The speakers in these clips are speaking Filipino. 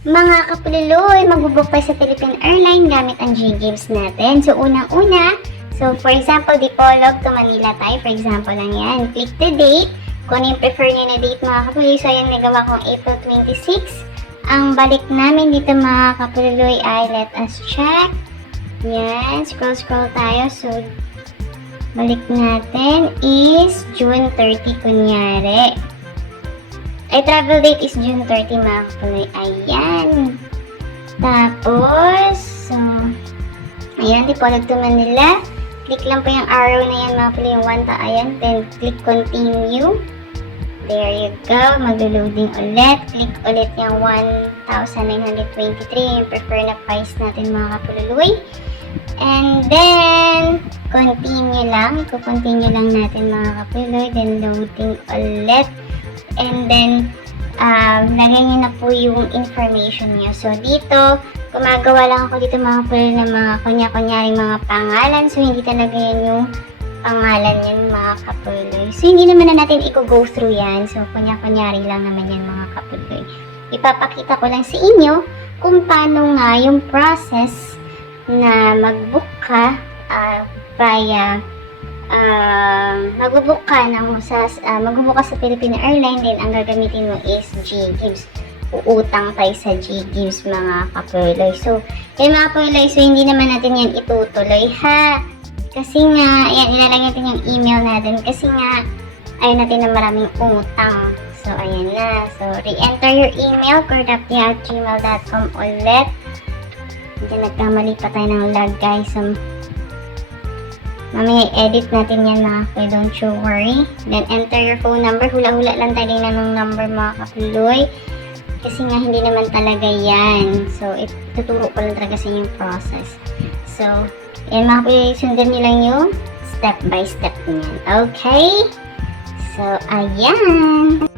Mga kapululoy, magbubook pa sa Philippine Airlines gamit ang G-Gives natin. So, unang-una, for example, Dipolog to Manila tayo. For example lang yan. Click the date. Kung ano yung prefer nyo na date mga kapululoy. So, ayan, nagawa kong April 26. Ang balik namin dito mga kapululoy ay let us check. Yan, scroll tayo. So, balik natin is June 30 kunyari. Ay, travel date is June 30 mga kapululoy. Ayan. Tapos, so, ayan, Dipolog to Manila. Click lang po yung arrow na yan mga kapululoy, yung 1 ayan. Then, click continue. There you go. Maglo-loading ulit. Click ulit yung 1,923. Yung prefer na price natin mga kapululoy. And then, continue lang. I-continue lang natin mga kapululoy. Then, loading ulit. And then, lagay nyo na po yung information nyo. So, dito, gumagawa lang ako dito mga kapululoy ng mga kunya-kunyaring mga pangalan. So, hindi talaga yan yung pangalan yan mga kapululoy. So, hindi naman na natin i-go through yan. So, kunya-kunyari lang naman yan mga kapululoy. Ipapakita ko lang sa inyo kung paano nga yung process na mag-book ka via mag-book ka sa Philippine Airlines, din ang gagamitin mo is G-Gives. Uutang tayo sa G-Gives mga kapululoy. So, mga kapululoy, so hindi naman natin yan itutuloy ha. Kasi nga, ayan, ilalagay natin yung email natin. Kasi nga, ayaw natin na maraming utang. So, ayan na. So, re-enter your email, cordapia@gmail.com ulit. Diyan, nagkamali pa tayo ng log, guys. So, mamaya edit natin yan mga kapululoy, don't you worry. Then, enter your phone number. Hula-hula lang tayo din ng number mga kapululoy. Kasi nga, hindi naman talaga yan. So, ituturo ko lang talaga sa inyo yung process. So, yan mga kapululoy, sundan nyo lang yung step by step niyan. Okay? So, ayan.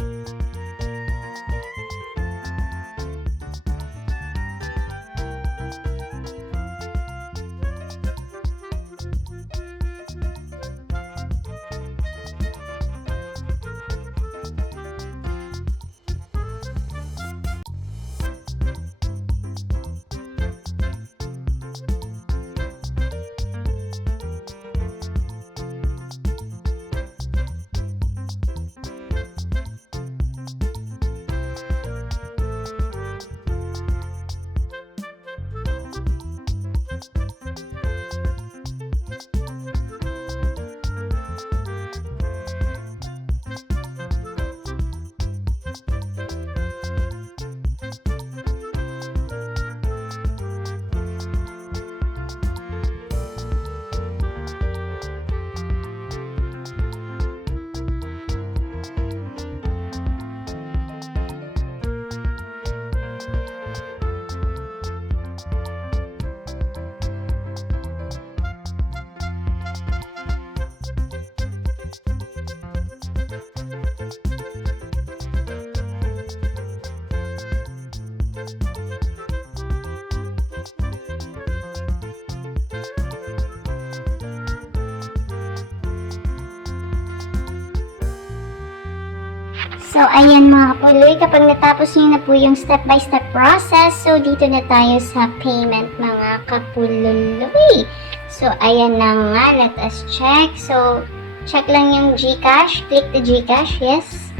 So, ayan mga kapululoy, kapag natapos nyo na po yung step-by-step process, so dito na tayo sa payment mga kapululoy. So, ayan na nga, let us check. So, check lang yung GCash, click the GCash, yes.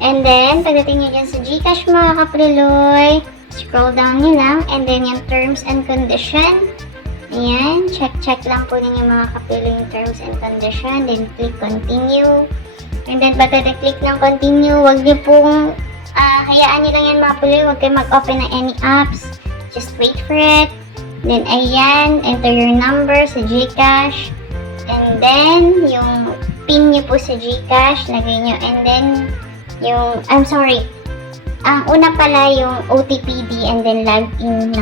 And then, pagdating nyo dyan sa GCash mga kapululoy, scroll down nyo lang, and then yung terms and condition, ayan, check lang po ninyo mga kapululoy yung terms and condition, then click continue. And then, pagka-click ng continue, huwag niyo pong hayaan niyo lang yan mga kapululoy. Huwag kayo mag-open ng any apps. Just wait for it. Then, ayan, enter your number sa GCash. And then, yung PIN niyo po sa GCash, lagay niyo. And then, yung, ang una pala yung OTPD and then login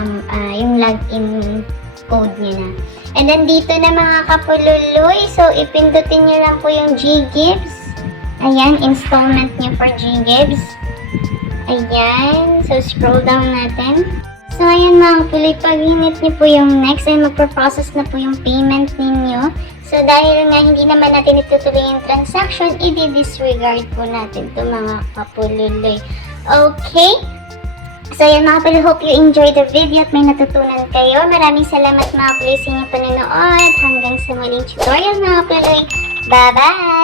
yung login code niyo na. And then, dito na mga kapululoy. So, ipindutin niyo lang po yung G-Gives. Ayan, installment nyo for G-Gives. Ayan. So, scroll down natin. So, ayan mga kapululoy, pag hinit nyo po yung next, ay magpo-process na po yung payment ninyo. So, dahil nga hindi naman natin itutuloy yung transaction, i-disregard po natin ito mga kapululoy. Okay? So yan mga pala, hope you enjoyed the video at may natutunan kayo. Maraming salamat mga pala sa inyong panonood. Hanggang sa muling tutorial mga pala. Bye-bye!